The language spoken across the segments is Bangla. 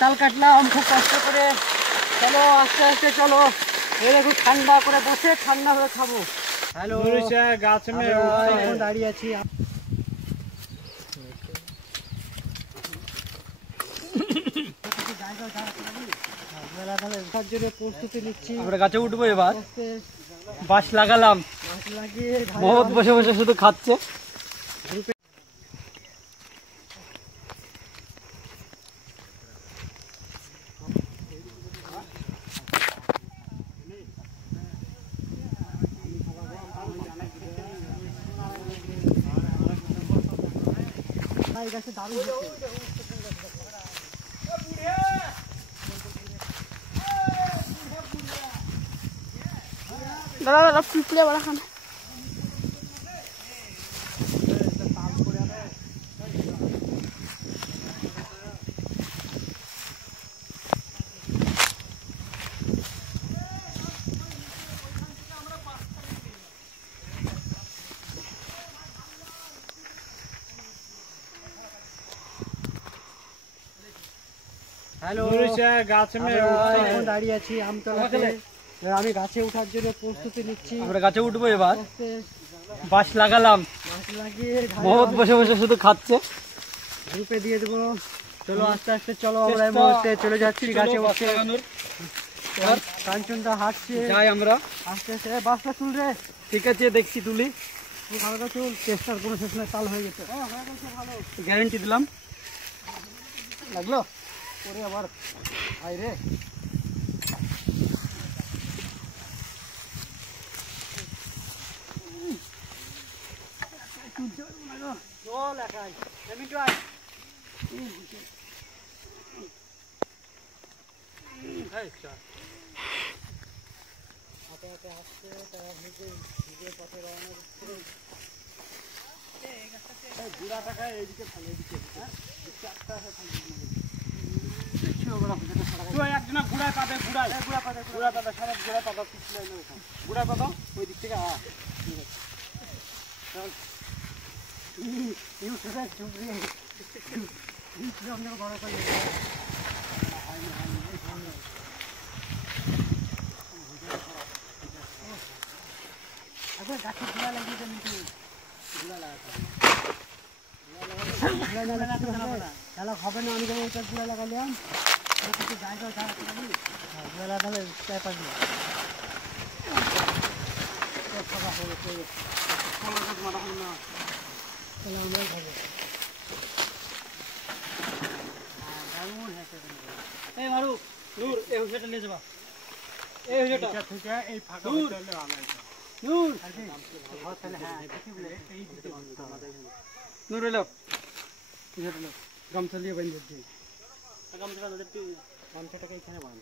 তাল কাটলাম খুব কষ্ট করে। চলো আস্তে আস্তে চলো, খুব ঠান্ডা করে বসে ঠান্ডা হয়ে খাবো। হ্যালো গাছ দাঁড়িয়ে আছি। প্রস্তুতি নিচ্ছি, আমরা গাছে উঠবো এবার। বাঁশ লাগালাম, বাঁশ লাগিয়ে বহুত বসে বসে শুধু খাচ্ছে। গাছে দারুণ দাদা পিঁপড়ে বড় খান। হ্যালো গাছে দাঁড়িয়ে আছি আমতলাতে। আমি গাছে ওঠার জন্য প্রস্তুতি নিচ্ছি, আমরা গাছে উঠবো এবার। বাঁশ লাগালাম, বাঁশ লাগিয়ে বহুত বসে বসে শুধু খাচ্ছে। গ্রুপে দিয়ে দেবো। চলো আস্তে আস্তে চলো, আমরা এই মুহূর্তে চলে যাচ্ছি গাছে উঠতে। কাঞ্চনদা হাঁটছে, যাই আমরা আস্তে আস্তে। বাসটা চুল রে, ঠিক আছে দেখছি তুলি। হালকা চুল, চেষ্টার কোনো শেষ নাই, তাল হয়ে গেছে। ভালো গ্যারেন্টি দিলাম। লাগলো পরে আবার আই রে। চল একাই হাতে হাতে আসছে, তারা ভিজে পথে রওনা দিচ্ছে। বুড়া টাকা এইদিকে ভালো, এইদিকে একজনা গুড়া পাবে, গুড়া পাবে সব গুড়া পাবা পিছলে গুড়া পাবা ওই দিক থেকে। হ্যাঁ বড় করে গাছে গুড়া লাগিয়ে দেন, কিন্তু গুড়া লাগাতে খেলা হবে না। আমি যেমন ওইটা গুড়া লাগালাম, কিছু জায়গা গুড়া লাগালে চাই পারবি না। তাহলে আমরাই খাবো। এই মারু নূর, এই হুইসেলটা নিয়ে যাবা। এই হুইসেলটা থেকে এই ফাঁকা হুইসেলটা আনা নূর। নূর এলো, গামছা দিয়ে বেঁধে দিচ্ছি। গামছাটাকে এখানে বাঁধ,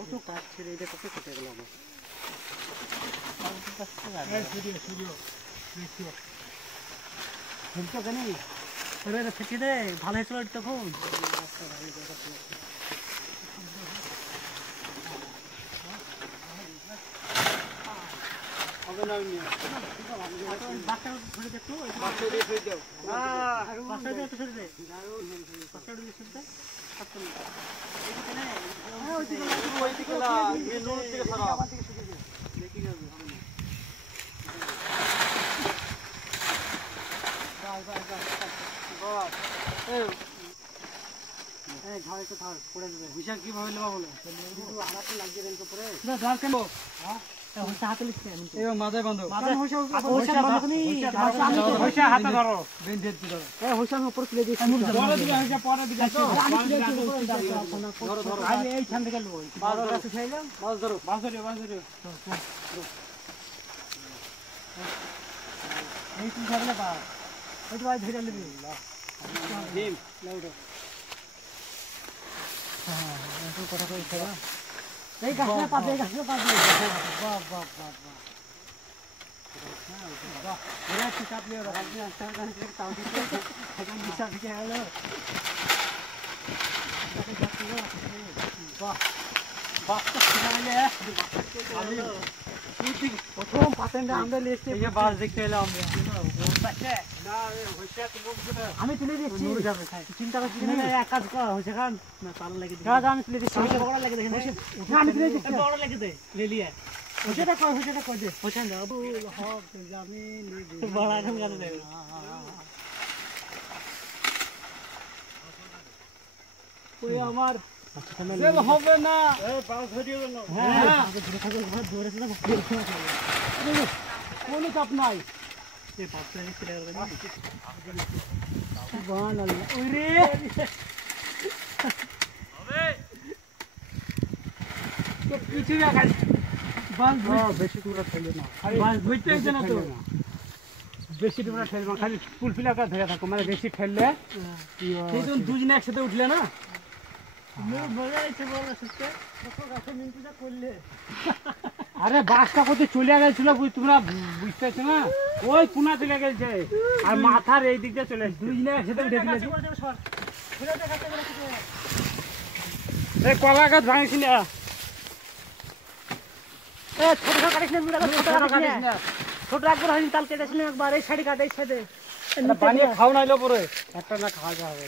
কত কাজ ছিল, এটা কত কেটে গেল আমার। থেকে দে ভালো হয়েছিল তখন। কিভাবে নেওয়া বলো, মাথায় বাঁধো, উপর খুলে দিচ্ছি। এইখান থেকে এই তুই থাকলে পা ওই তো ভাই ধরে নিবি। কথা কইছে না, এই গাছটা পাবে, গাছটা পাবে। বাহ বাহ বাহ বাহ, বাহ এরা কি চাপলে ওরা আপনি আস্তে আস্তে তাও দিতে এখন দিশা থেকে হলো। বাহ বাহ তো খাইলে প্রথম পাতেনটা আমরা লিখতে এই যে বাস দেখতে এলাম আমি তুলে দিচ্ছি চিন্তা করছি না এক কাজ কর হচ্ছে খান না তার লাগে দাদা আমি তুলে দিচ্ছি বড় লাগে দেখেন না আমি তুলে দিচ্ছি বড় লাগে দে ले लिया হচ্ছেটা কর দে হোসেন আবুল হক জামিল বড় এখন গান দেবে ওই আমার সেল হবে না এই বাস ধরিও না হ্যাঁ ধরে থাকো ঘর ধরে না কোনো চাপ নাই এই পাঁচটা নিচে লাগবে না সুবহান আল্লাহ ওই রে হবে তো কিছু না খালি বাস বেশি টুকরা ফেলে না বাস বুঝতে হচ্ছে না তো বেশি টুকরা ফেলবে না খালি ফুলফিলাকা ধরে থাকো মানে বেশি ফেললে এই তো দুজনে একসাথে উঠলে না আরে বাসটা কোথায় চলে গেছিল তোমরা বুঝতে পারছো না ওই পুনা চলে গেছে আর মাথার এই দিক দিয়ে চলে এসেছে দুজনে একসাথে উঠে দিলে কলা গাছ ভাঙিস না ছোট একবার হয়নি তাল কেটেছিলাম একবার এই সাইডে কাটে এই সাইডে বানিয়ে খাও নাইলো পরে একটা না খাওয়া যাবে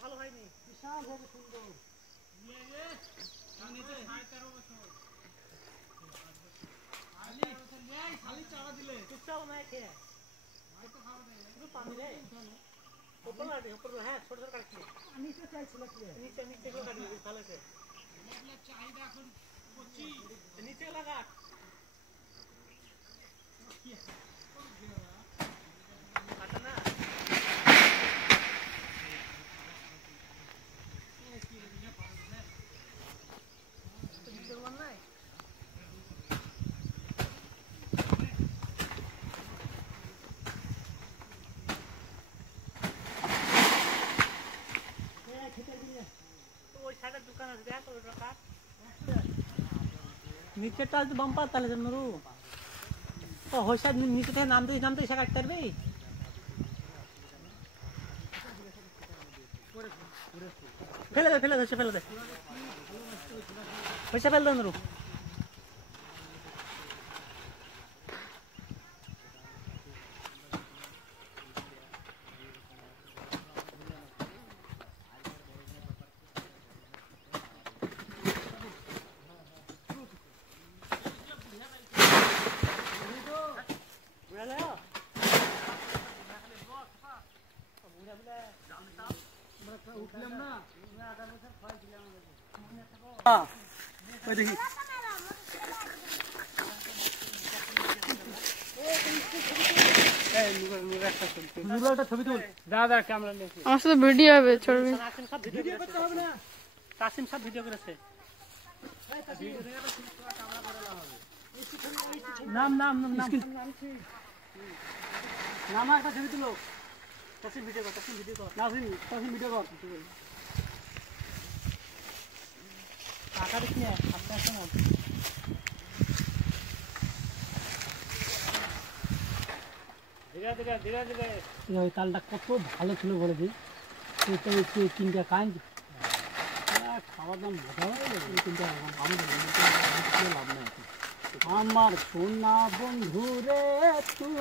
ভালো হয়নি বিশাল ভাবে সুন্দর নিচে লাগা नीचे टाल तो बम पाता ले नरू तो होशा नीचे थे नाम तो इसे काटते रे फेले दे होशा फेल दे नरू ভিডিও হবে ছবি কাসিম সব ভিডিও করেছে নাম একটা ছবি তুলো কাসিম ভিডিও কর কাসিম ভিডিও কর টাকা দেখি আপনি আসেন ধীরে তালটা কত ভালো ছিল বলে দিই তিনটা কাজ খাওয়ার দাম মজা তিনটা লাভ নাই আমার সোনা বন্ধু রে তুমি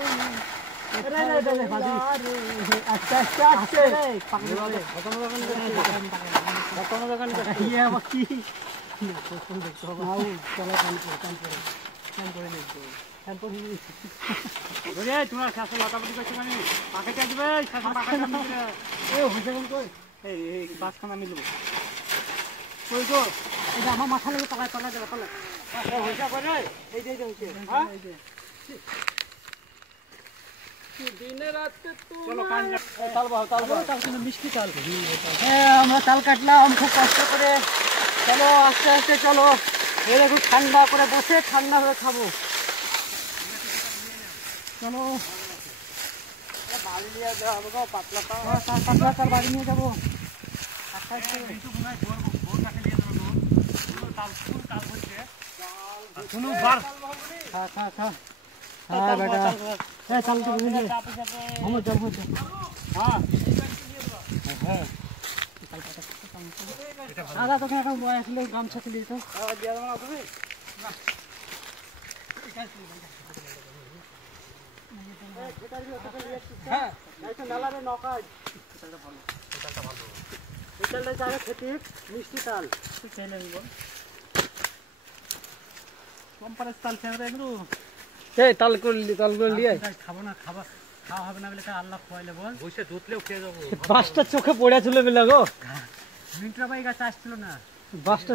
তোমার শাসন লাটাপাটি করছো মানে পাখাটা আসবে শাসন পাখাটা এই বাসখানা মিলবো কই গো এটা আমার মাথা লাগে পালা পালা দেবে পালা হইছা করে এই যে হইছে হ্যাঁ দিনে রাতে তো চলো কান তাল বাও তাল কিন্তু মিষ্টি তাল হ্যাঁ আমরা তাল কাটলাম খুব কষ্ট করে চলো আস্তে আস্তে চলো এর একটু ঠান্ডা করে বসে ঠান্ডা হয়ে খাবো চলো বাড়ি নিয়ে যাবো পাতলা তাল বাড়ি নিয়ে যাবো গামছা তুলে দিত মিষ্টি তাল তালগুলো নিয়ে খাবো না খাওয়া হবে না বলে আল্লাহ খোয়াইলে বল বসে দুধলেও খেয়ে যাবো বাসটা চোখে পড়েছিল বলে গো মিন্টুরা ভাই গাছে আসছিল না বাসটা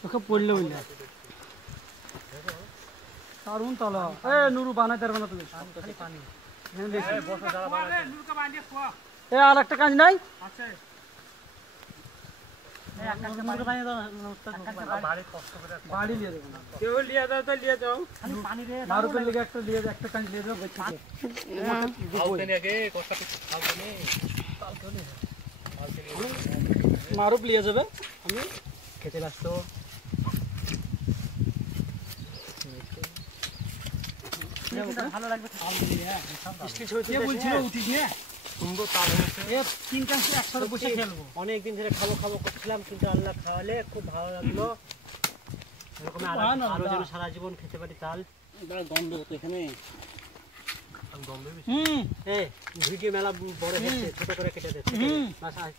চোখে পড়লে বলে দারুন তালা এ নুরু বানাইতে পারবে না তুমি খালি পানি এ আর একটা কাজ নাই আছে বাড়ি লিয়ে দেবো না কেউ লিয়ে দাও তো লিয়ে যাও মারুপের লিগে একটা লিয়ে একটা কাজ লিয়ে দাও মারুপ লিয়ে যাবে আমি খেতে ব্যস্ত ভালো লাগবে অনেকদিন ধরে খাবো খাবো করছিলাম কিন্তু আল্লাহ খাওয়ালে খুব ভালো লাগলো এরকম আরো যেন সারা জীবন খেতে পারি তাল গন্ধ হতো এখানে ভিডিও মেলা বড় হচ্ছে ছোট করে কেটে দে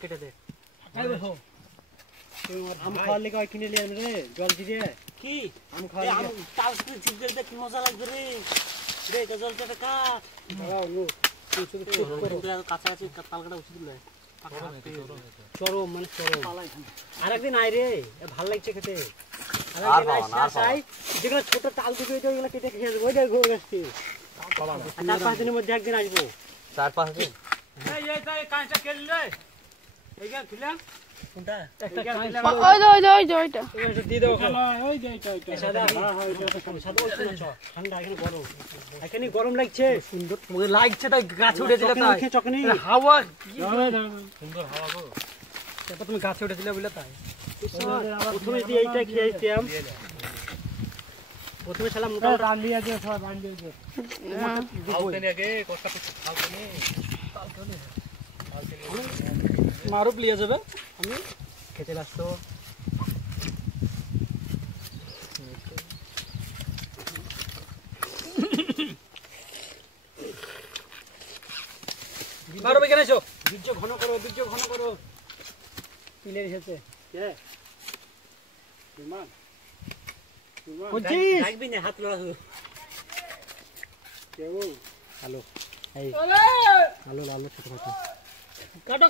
কেটে দে আম খাওয়ার লেগে কিনে নিয়ে রে জল দিয়ে কি আম খাওয়া তাল কি মজা লাগবে রে রে জলটা কাট কাছাকাছি তাল কাটা উচিত নয় চরম মানে চরম আরেকদিন আয় রে ভাল লাগছে খেতে যেগুলো ছোট তাল দিকে ওইগুলো কেটে খেয়ে যাবো ওইটা ঘুরে আসছি 4-5 দিনের মধ্যে একদিন আসবো 4-5 দিন কাঁচটা খেলি রে এইখানে খিলাম কোনটা একটা দিয়ে দাও ঠান্ডা এখানে গরম এখানে গরম লাগছে সুন্দর লাগছে তাই গাছে উঠেছিল হাওয়া সুন্দর হাওয়া গো তারপর তুমি গাছে উঠেছিলে বলে তাই প্রথমে দিয়ে এইটা খেয়েছিলাম প্রথমে ছিলাম মোটামুটি রান দিয়ে আছে সব রান দিয়ে আছে আগে কষ্ট খাওনি মারুপ লিয়ে যাবে আমি খেতে ব্যস্ত মারুপ এখানে এসো বীর্য ঘন করো পিলের এসেছে হাত লড়া হ্যালো আলো ছোট কাটো